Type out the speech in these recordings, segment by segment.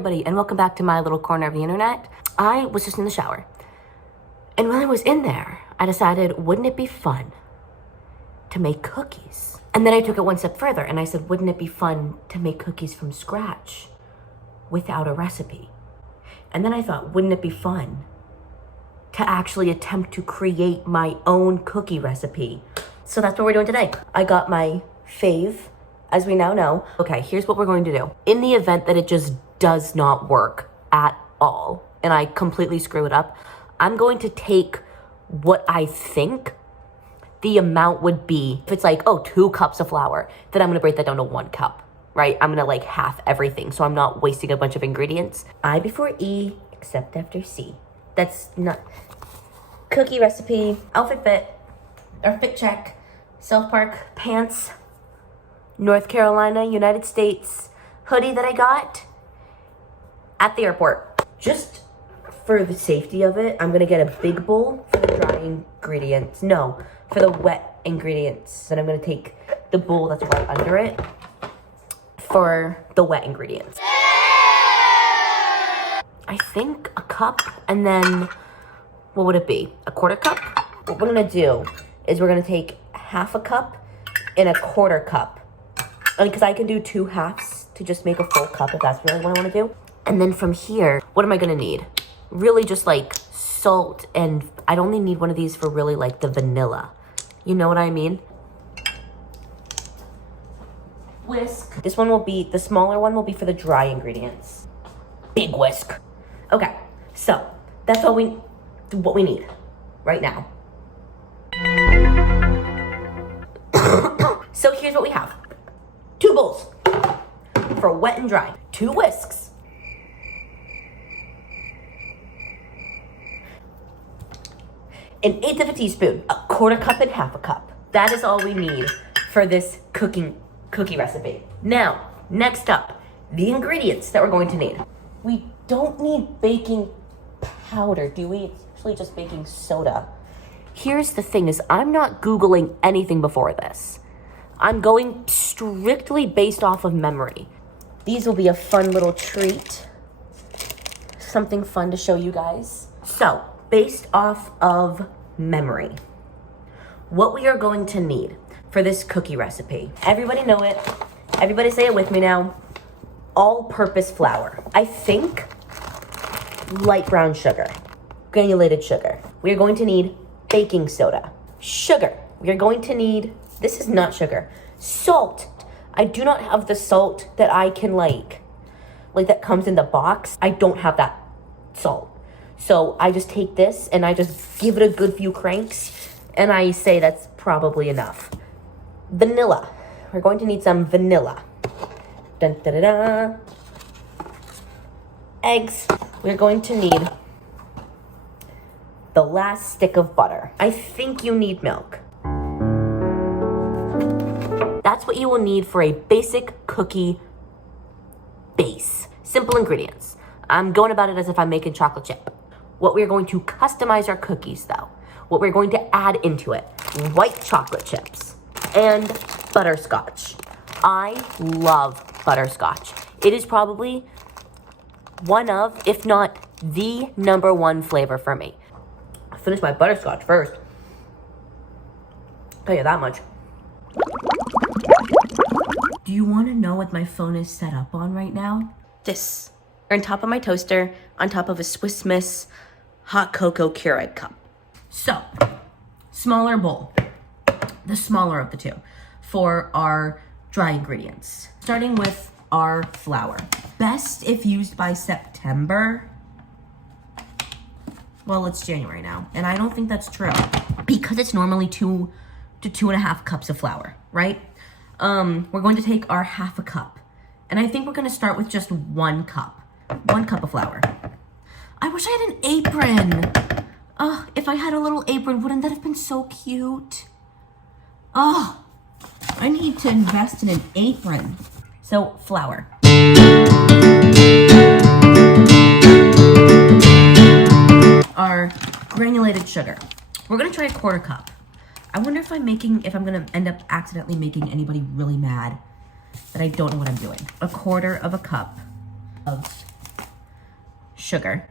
everybody, and welcome back to my little corner of the internet. I was just in the shower, and when I was in there, I decided, wouldn't it be fun to make cookies? And then I took it one step further, and I said, wouldn't it be fun to make cookies from scratch without a recipe? And then I thought, wouldn't it be fun to actually attempt to create my own cookie recipe? So that's what we're doing today. I got my fave, as we now know. Okay, here's what we're going to do. In the event that it just does not work at all, and I completely screw it up, I'm going to take what I think the amount would be. If it's like, oh, 2 cups of flour, then I'm gonna break that down to 1 cup, right? I'm gonna like half everything, so I'm not wasting a bunch of ingredients. I before E, except after C. That's not cookie recipe, outfit fit, or fit check, South Park pants, North Carolina, United States hoodie that I got at the airport. Just for the safety of it, I'm gonna get a big bowl for the dry ingredients. No, for the wet ingredients. Then I'm gonna take the bowl that's right under it for the wet ingredients. I think a cup, and then what would it be? A 1/4 cup? What we're gonna do is we're gonna take 1/2 cup and a 1/4 cup. Because I can do 2 halves to just make a full cup if that's really what I want to do. And then from here, what am I gonna need? Really just like salt, and I'd only need one of these for really like the vanilla. You know what I mean? Whisk. This one will be, the smaller one will be for the dry ingredients. Big whisk. Okay, so that's what we need right now. So here's what we have. 2 bowls for wet and dry, 2 whisks, an 1/8 of a teaspoon, a 1/4 cup and 1/2 cup. That is all we need for this cookie recipe. Now, next up, the ingredients that we're going to need. We don't need baking powder, do we? It's actually just baking soda. Here's the thing is, I'm not Googling anything before this. I'm going strictly based off of memory. These will be a fun little treat. Something fun to show you guys. So, based off of memory, what we are going to need for this cookie recipe. Everybody know it. Everybody say it with me now. All-purpose flour. I think light brown sugar, granulated sugar. We are going to need baking soda. Sugar. We are going to need, this is not sugar, salt. I do not have the salt that I can like that comes in the box. I don't have that salt. So I just take this and I just give it a good few cranks and I say that's probably enough. Vanilla. We're going to need some vanilla. Dun, da, da, da. Eggs. We're going to need the last stick of butter. I think you need milk. That's what you will need for a basic cookie base. Simple ingredients. I'm going about it as if I'm making chocolate chip. What we're going to customize our cookies though, what we're going to add into it, white chocolate chips and butterscotch. I love butterscotch. It is probably one of, if not the #1 flavor for me. I'll finish my butterscotch first. I'll tell you that much. Do you want to know what my phone is set up on right now? This, on top of my toaster, on top of a Swiss Miss hot cocoa Keurig cup. So, smaller bowl, the smaller of the two, for our dry ingredients. Starting with our flour. Best if used by September. Well, it's January now, and I don't think that's true because it's normally 2 to 2.5 cups of flour, right? We're going to take our 1/2 cup, and I think we're going to start with just 1 cup. 1 cup of flour. I wish I had an apron. Oh, if I had a little apron, wouldn't that have been so cute? Oh, I need to invest in an apron. So, flour. Our granulated sugar. We're gonna try a 1/4 cup. I wonder if I'm gonna end up accidentally making anybody really mad that I don't know what I'm doing. 1/4 of a cup of sugar.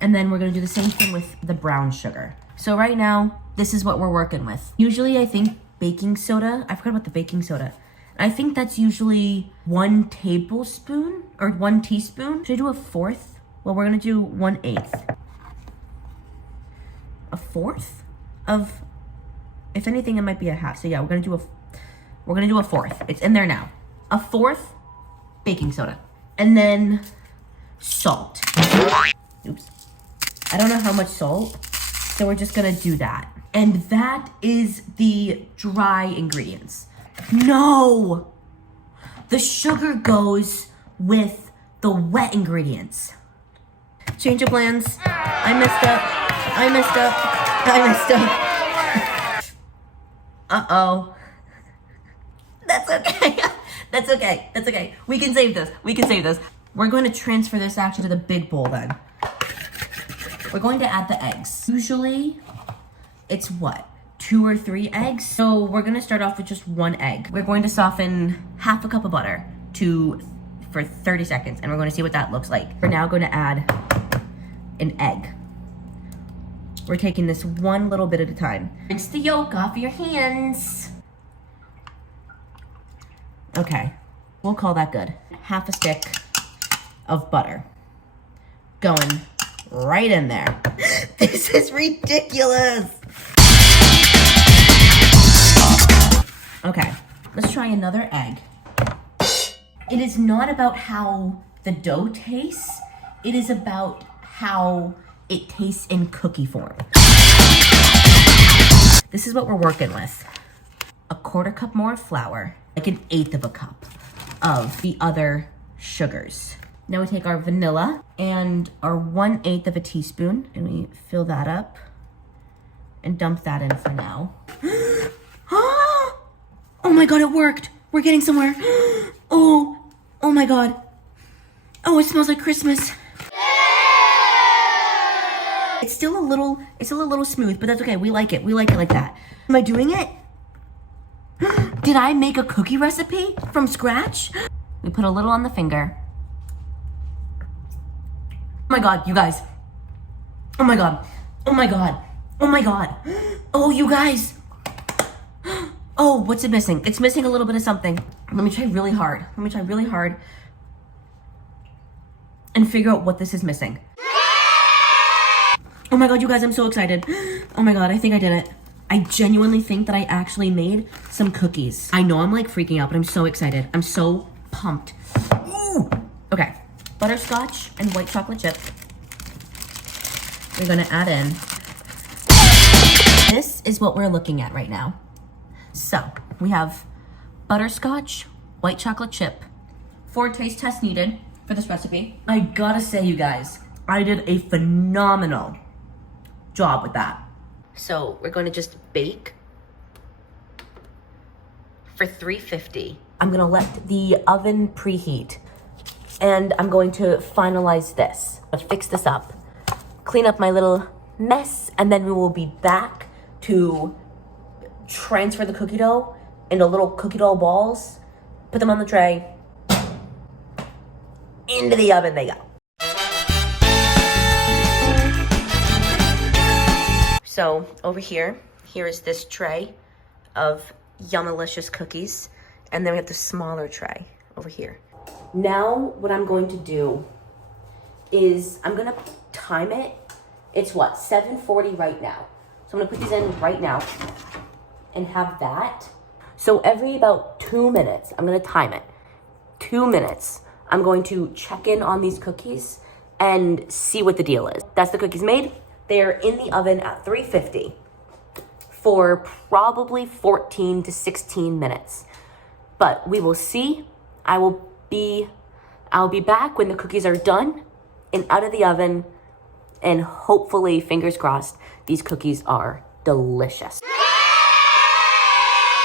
And then we're gonna do the same thing with the brown sugar. So right now, this is what we're working with. Usually I think baking soda, I forgot about the baking soda. I think that's usually 1 tablespoon or 1 teaspoon. Should I do a fourth? Well, we're gonna do 1/8. A fourth of, if anything, it might be a half. So yeah, we're gonna do a fourth. It's in there now. A fourth baking soda. And then salt. Oops. I don't know how much salt, so we're just gonna do that. And that is the dry ingredients. No! The sugar goes with the wet ingredients. Change of plans. I messed up. Uh-oh. That's okay. That's okay. We can save this. We're going to transfer this actually to the big bowl then. We're going to add the eggs. Usually, it's what? 2 or 3 eggs? So we're gonna start off with just 1 egg. We're going to soften half a cup of butter for 30 seconds, and we're gonna see what that looks like. We're now gonna add an egg. We're taking this one little bit at a time. Rinse the yolk off your hands. Okay, we'll call that good. Half a stick of butter going right in there. This is ridiculous. Okay, let's try another egg. It is not about how the dough tastes. It is about how it tastes in cookie form. This is what we're working with. A 1/4 cup more flour, like 1/8 of a cup of the other sugars. Now we take our vanilla and our 1/8 of a teaspoon, and we fill that up and dump that in for now. Oh my God, it worked. We're getting somewhere. Oh my God. Oh, it smells like Christmas. It's still a little smooth, but that's okay. We like it like that. Am I doing it? Did I make a cookie recipe from scratch? We put a little on the finger. Oh my God, you guys. Oh my God. Oh, you guys. Oh, what's it missing? It's missing a little bit of something. Let me try really hard and figure out what this is missing. Oh my God, you guys, I'm so excited. Oh my God, I think I did it. I genuinely think that I actually made some cookies. I know I'm like freaking out, but I'm so excited. I'm so pumped. Ooh. Okay, butterscotch and white chocolate chip. We're gonna add in. This is what we're looking at right now. So we have butterscotch, white chocolate chip, 4 taste tests needed for this recipe. I gotta say, you guys, I did a phenomenal job with that. So we're going to just bake for 350. I'm gonna let the oven preheat, and I'm going to finalize this. I'll fix this up, clean up my little mess, and then we will be back to transfer the cookie dough into little cookie dough balls, put them on the tray, into the oven they go. So over here is this tray of Yummalicious cookies, and then we have the smaller tray over here. Now what I'm going to do is I'm gonna time it. It's what, 7:40 right now. So I'm gonna put these in right now and have that. So every about 2 minutes, I'm gonna time it. 2 minutes, I'm going to check in on these cookies and see what the deal is. That's the cookies made. They're in the oven at 350 for probably 14 to 16 minutes. But we will see. I'll be back when the cookies are done and out of the oven, and hopefully, fingers crossed, these cookies are delicious.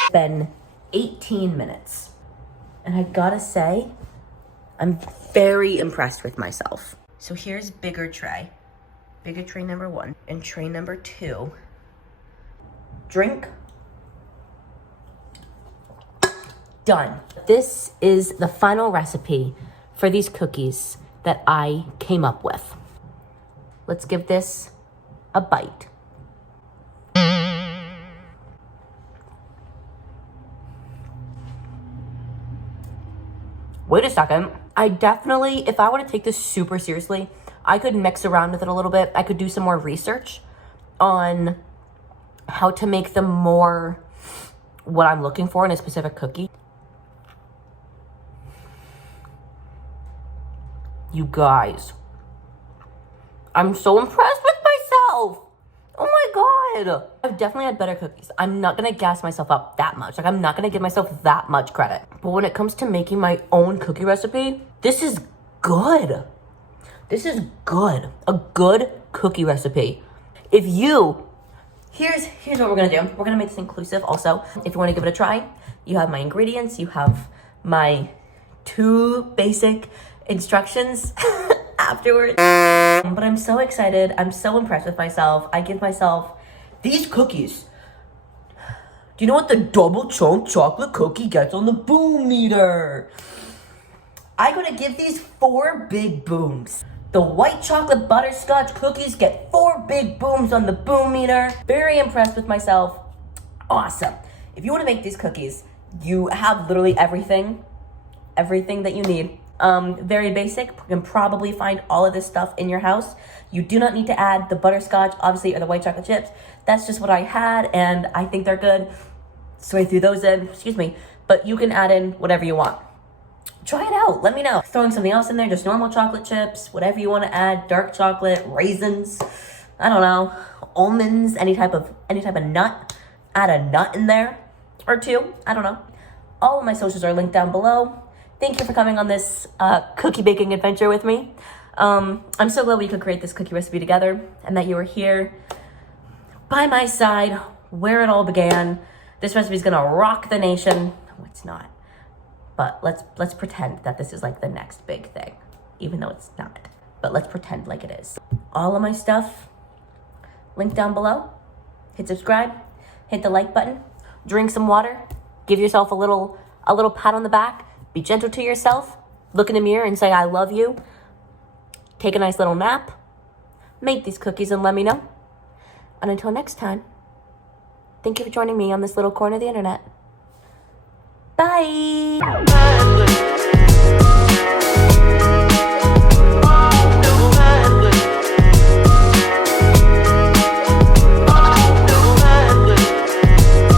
It's been 18 minutes, and I gotta say, I'm very impressed with myself. So here's bigger tray number 1, and tray number 2. Drink. Done. This is the final recipe for these cookies, that I came up with. Let's give this a bite. Wait a second. I definitely, if I were to take this super seriously, I could mix around with it a little bit. I could do some more research on how to make them more what I'm looking for in a specific cookie. You guys, I'm so impressed with myself. Oh my God. I've definitely had better cookies. I'm not gonna gas myself up that much. Like, I'm not gonna give myself that much credit. But when it comes to making my own cookie recipe, this is good. This is good. A good cookie recipe. If you, here's what we're gonna do. We're gonna make this inclusive also. If you wanna give it a try, you have my ingredients, you have my 2 basic instructions afterwards. But I'm so excited. I'm so impressed with myself. I give myself these cookies. Do you know what the double chunk chocolate cookie gets on the boom meter? I'm gonna give these 4 big booms. The white chocolate butterscotch cookies get 4 big booms on the boom meter. Very impressed with myself. Awesome. If you want to make these cookies, you have literally everything that you need. Very basic. You can probably find all of this stuff in your house. You do not need to add the butterscotch, obviously, or the white chocolate chips. That's just what I had, and I think they're good. So I threw those in, but you can add in whatever you want. Try it out, let me know. Throwing something else in there, just normal chocolate chips, whatever you want to add, dark chocolate, raisins, I don't know, almonds, any type of nut. Add a nut in there, or 2, I don't know. All of my socials are linked down below. Thank you for coming on this cookie baking adventure with me. I'm so glad we could create this cookie recipe together and that you were here by my side where it all began. This recipe is gonna rock the nation. No, it's not. But let's pretend that this is like the next big thing, even though it's not. But let's pretend like it is. All of my stuff linked down below. Hit subscribe, hit the like button, drink some water, give yourself a little pat on the back. Be gentle to yourself. Look in the mirror and say, I love you. Take a nice little nap. Make these cookies and let me know. And until next time, thank you for joining me on this little corner of the internet. Bye.